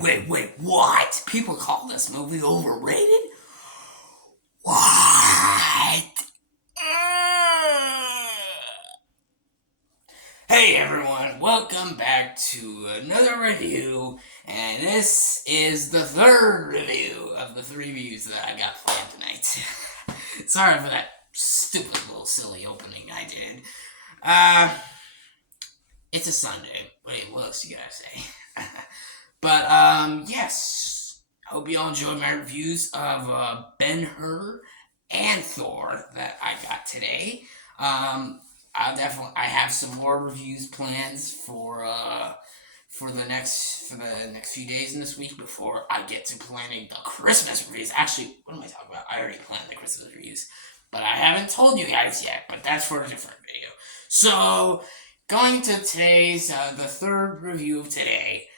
Wait, what? People call this movie overrated? What? Hey everyone, welcome back to another review, and this is the third review of the three reviews that I got planned tonight. Sorry for that stupid little silly opening I did. It's a Sunday. Wait, what else you gotta say? But, yes. Hope you all enjoyed my reviews of Ben-Hur and Thor that I got today. I have some more reviews plans for the next few days in this week before I get to planning the Christmas reviews. Actually, what am I talking about? I already planned the Christmas reviews, but I haven't told you guys yet. But that's for a different video. So, going to today's the third review of today.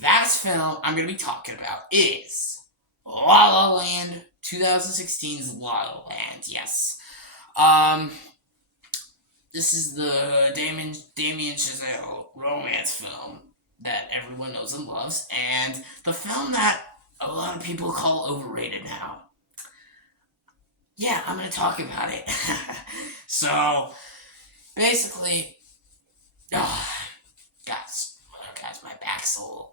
That film I'm going to be talking about is La La Land, 2016's La La Land. Yes. This is the Damien Chazelle romance film that everyone knows and loves, and the film that a lot of people call overrated now. Yeah, I'm going to talk about it. So, basically, guys, my back's a little.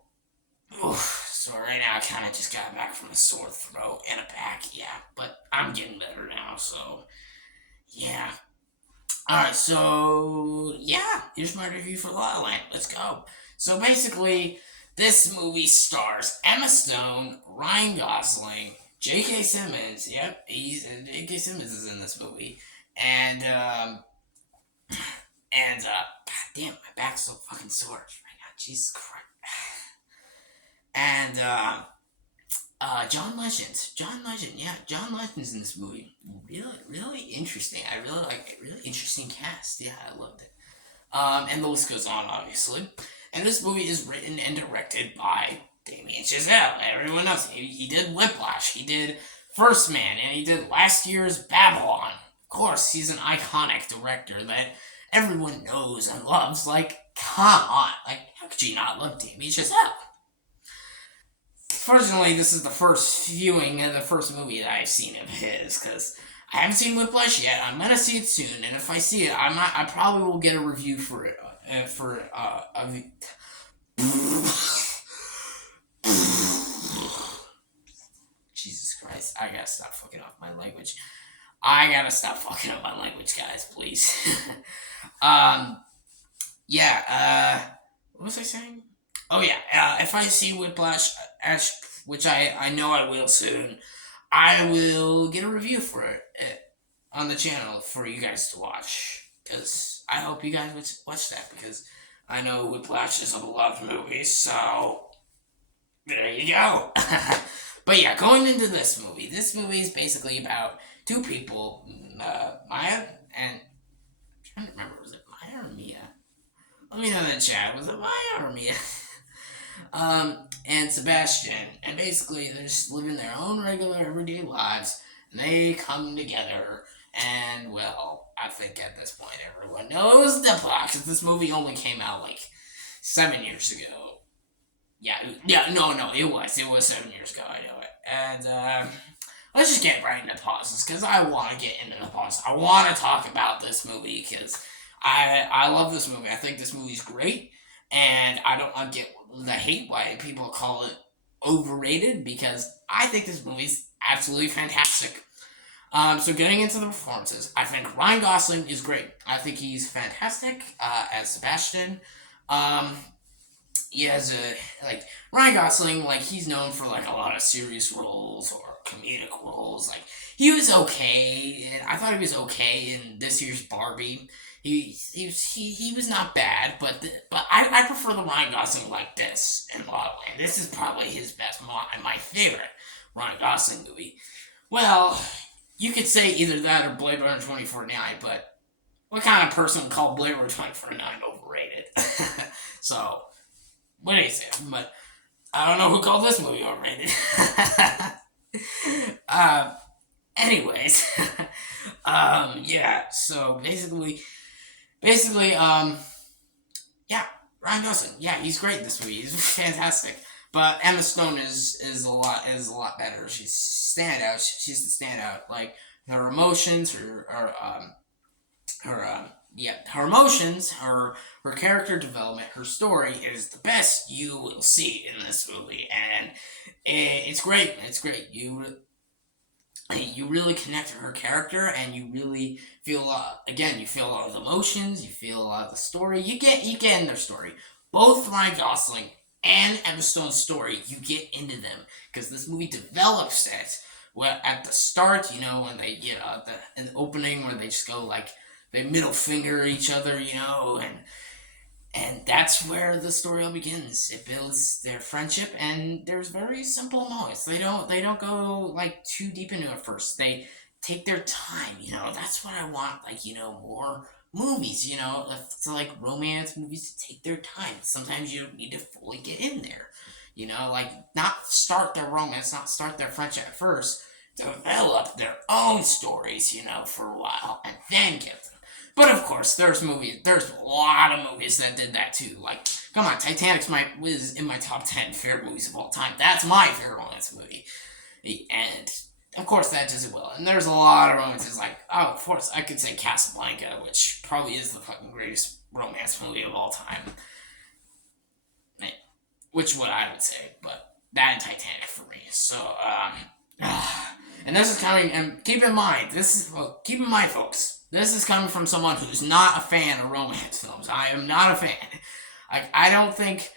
So right now I kind of just got back from a sore throat and a back, yeah, but I'm getting better now, so yeah. Alright, so yeah, here's my review for La La Land. Let's go. So basically, this movie stars Emma Stone, Ryan Gosling, J.K. Simmons. Yep, J.K. Simmons is in this movie, and god damn, my back's so fucking sore right now. Jesus Christ. And John Legend. Yeah, John Legend's in this movie. Really interesting. I really like it. Really interesting cast. Yeah, I loved it. And the list goes on, obviously. And this movie is written and directed by Damien Chazelle. Everyone knows he did Whiplash. He did First Man, and he did last year's Babylon. Of course, he's an iconic director that everyone knows and loves. Like, come on. Like, how could you not love Damien Chazelle? Fortunately, this is the first viewing of the first movie that I've seen of his, because I haven't seen Whiplash yet. I'm gonna see it soon, and if I see it, I probably will get a review for it. Jesus Christ, I gotta stop fucking up my language. Guys, please. What was I saying? Oh yeah, if I see Whiplash, which I know I will soon, I will get a review for it on the channel for you guys to watch. Because I hope you guys watch that, because I know Whiplash is a beloved movie, so there you go. But yeah, going into this movie is basically about two people, Maya and... I'm trying to remember, was it Maya or Mia? Let me know in the chat, was it Maya or Mia? And Sebastian, and basically they're just living their own regular everyday lives, and they come together, and well, I think at this point everyone knows the plot, because this movie only came out like 7 years ago. No, it was 7 years ago, I know it. And, let's just get right into pauses, because I want to get into the pauses. I want to talk about this movie, because I love this movie. I think this movie's great, and I don't get the hate why people call it overrated, because I think this movie's absolutely fantastic. So getting into the performances, I think Ryan Gosling is great. I think he's fantastic as Sebastian. He has Ryan Gosling, like, he's known for like a lot of serious roles or comedic roles. Like, he was okay. I thought he was okay in this year's Barbie. He was not bad, but I prefer the Ryan Gosling like this in La La Land. This is probably his best, my favorite Ryan Gosling movie. Well, you could say either that or Blade Runner 2049, but what kind of person would call Blade Runner 2049 overrated? So, what do you say? But I don't know who called this movie overrated. Anyways, yeah. So basically, yeah, Ryan Gosling. Yeah, he's great in this movie. He's fantastic. But Emma Stone is a lot better. She's standout. She's the standout. Like her emotions, her yeah, her emotions, her character development, her story is the best you will see in this movie, and it's great. It's great. You really connect to her character, and you really feel again. You feel a lot of the emotions. You feel a lot of the story. You get in their story. Both Ryan Gosling and Emma Stone's story, you get into them because this movie develops it. Well, at the start, when they in the opening where they just go like they middle finger each other, and that's where the story all begins. It builds their friendship, and there's very simple moments. They don't go like too deep into it first. They take their time. That's what I want. Like more movies. So like romance movies to take their time. Sometimes you don't need to fully get in there. Like not start their romance, not start their friendship at first. Develop their own stories. For a while, and then get them. But of course, there's a lot of movies that did that too. Like, come on, Titanic's was in my top 10 favorite movies of all time. That's my favorite romance movie. And, of course, that does it well. And there's a lot of romances, like, of course, I could say Casablanca, which probably is the fucking greatest romance movie of all time. Which what I would say, but that and Titanic for me. So, and this is coming, and keep in mind, folks, this is coming from someone who's not a fan of romance films. I am not a fan. I don't think,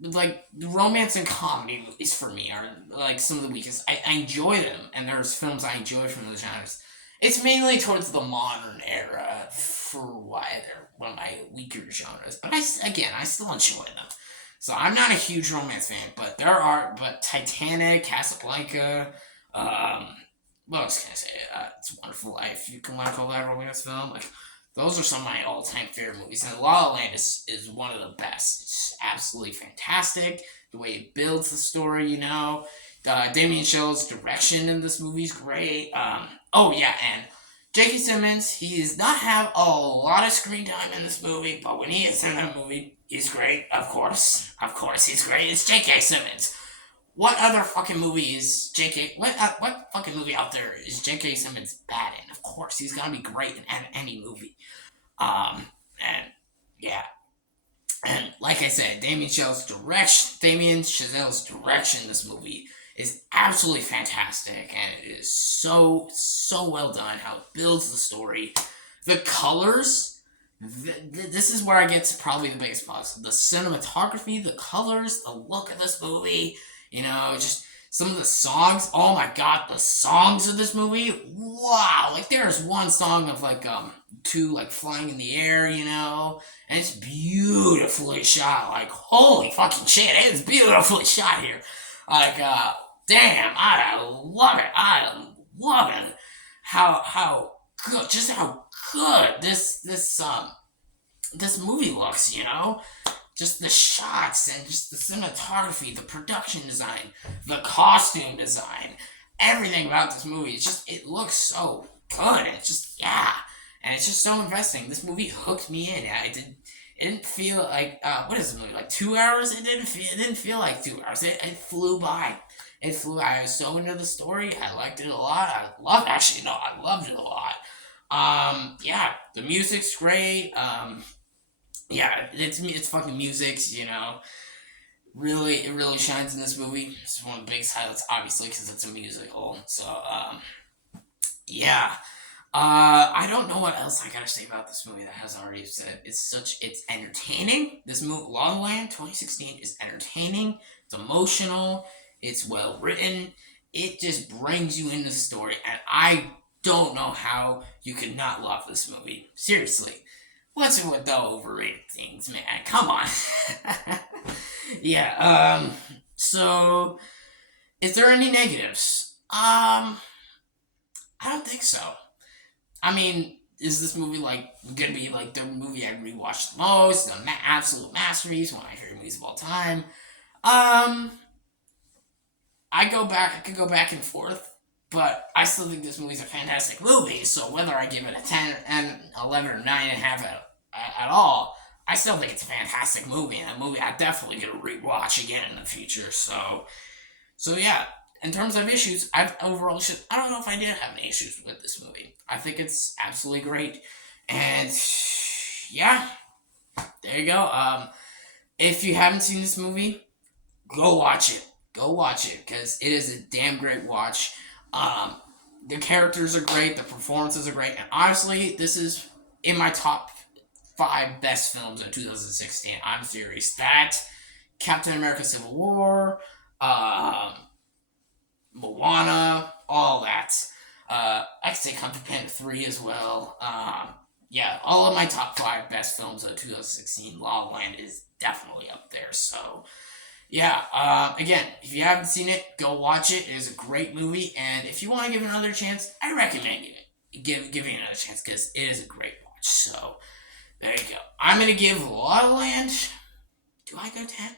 like, romance and comedy movies for me are, like, some of the weakest. I enjoy them, and there's films I enjoy from those genres. It's mainly towards the modern era for why they're one of my weaker genres. But I still enjoy them. So I'm not a huge romance fan, but Titanic, Casablanca, what else can I say? It's a Wonderful Life. You can want to call that a romance film. Like, those are some of my all-time favorite movies. And La La Land is one of the best. It's absolutely fantastic. The way it builds the story, Damien Chazelle's direction in this movie is great. Oh yeah, and J.K. Simmons, he does not have a lot of screen time in this movie, but when he is in that movie, he's great. Of course, he's great. It's J.K. Simmons. What other fucking movie is J.K. What fucking movie out there is J.K. Simmons bad in? Of course, he's gonna be great in any movie. And yeah, and like I said, Damien Chazelle's direction in this movie is absolutely fantastic, and it is so well done. How it builds the story, the colors. This is where I get to probably the biggest plus. The cinematography, the colors, the look of this movie. Just some of the songs. Oh my god, the songs of this movie. Wow, like there's one song of like two like flying in the air, and it's beautifully shot. Like holy fucking shit, it's beautifully shot here. Like damn, I love it. I love it. How good, just how good this movie looks. Just the shots and just the cinematography, the production design, the costume design, everything about this movie. It looks so good. It's just, yeah. And it's just so investing. This movie hooked me in. It didn't feel like, what is the movie, like 2 hours? It didn't feel like 2 hours. It flew by. I was so into the story. I liked it a lot. I loved it a lot. Yeah, the music's great. Yeah, it's fucking music, Really, it really shines in this movie. It's one of the biggest highlights, obviously, because it's a musical. So, yeah. I don't know what else I gotta say about this movie that has already said. It's entertaining. This movie, La La Land 2016, is entertaining. It's emotional. It's well written. It just brings you into the story, and I don't know how you could not love this movie. Seriously. What's with the overrated things, man? Come on. Yeah, so, is there any negatives? I don't think so. I mean, is this movie, gonna be, the movie I rewatched the most, the absolute masterpiece, one of my favorite movies of all time? I could go back and forth, but I still think this movie's a fantastic movie, so whether I give it a 10, and 11, or 9.5 at all, I still think it's a fantastic movie, and a movie I definitely gonna rewatch again in the future. So yeah. In terms of issues, I don't know if I did have any issues with this movie. I think it's absolutely great, and yeah, there you go. If you haven't seen this movie, go watch it. Go watch it because it is a damn great watch. Um, the characters are great, the performances are great, and honestly, this is in my top 5 best films of 2016. I'm serious. That, Captain America: Civil War, um, Moana, all that. I could say Kung Fu Panda 3 as well. Yeah, all of my top 5 best films of 2016. La La Land is definitely up there. So, yeah, again, if you haven't seen it, go watch it. It is a great movie, and if you want to give it another chance, I recommend giving it another chance because it is a great watch. So, there you go. I'm gonna give La La Land. Do I go 10?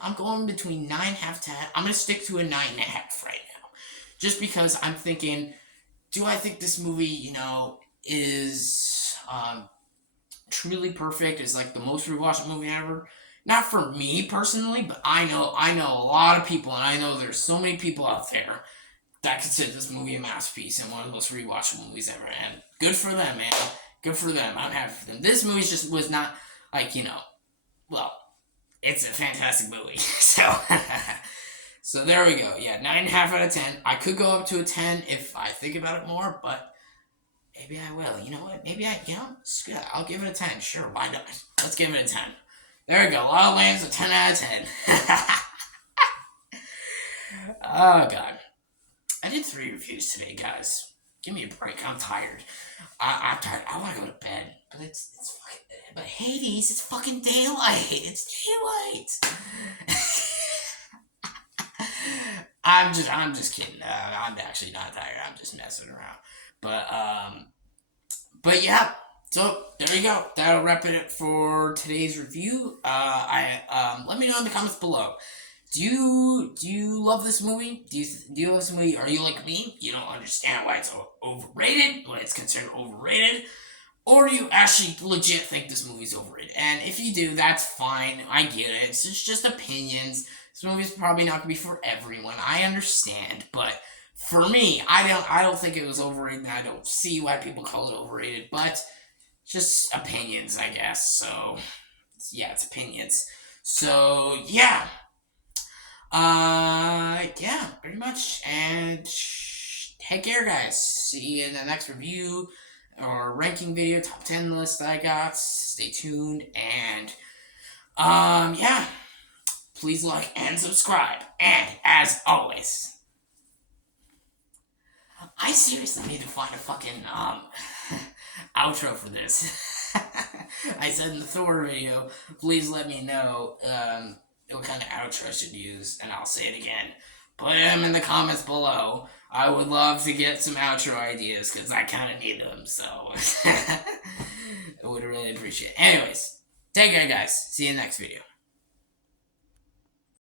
I'm going between 9.5 10. I'm gonna stick to a 9.5 right now, just because I'm thinking, do I think this movie, is truly perfect? Is like the most rewatched movie ever? Not for me personally, but I know a lot of people, and I know there's so many people out there that consider this movie a masterpiece and one of the most rewatchable movies ever. And good for them, man. Good for them. I'm happy for them. This movie just was not like well, it's a fantastic movie. So there we go. Yeah, 9.5 out of 10. I could go up to a 10 if I think about it more, but maybe I will. You know what? Maybe screw it. I'll give it a 10. Sure, why not? Let's give it a 10. There we go. La La Land's a 10 out of 10. Oh, God. I did 3 reviews today, guys. Give me a break. I'm tired. I'm tired. I want to go to bed. But it's fucking... But Hades, it's fucking daylight. It's daylight. I'm just kidding. I'm actually not tired. I'm just messing around. But yeah. So there you go. That'll wrap it up for today's review. Let me know in the comments below. Do you love this movie? Do you love this movie? Are you like me? You don't understand why it's overrated? Why it's considered overrated? Or do you actually legit think this movie's overrated? And if you do, that's fine. I get it. It's just opinions. This movie's probably not gonna be for everyone. I understand, but for me, I don't think it was overrated. I don't see why people call it overrated, but just opinions, I guess. So yeah, it's opinions. So yeah. Yeah, pretty much. And take care, guys. See you in the next review or ranking video, top 10 list that I got. Stay tuned. And, yeah. Please like and subscribe. And, as always, I seriously need to find a fucking, outro for this. I said in the Thor video, please let me know, what kind of outro I should use, and I'll say it again. Put them in the comments below. I would love to get some outro ideas, because I kind of need them, so I would really appreciate it. Anyways, take care, guys. See you in the next video.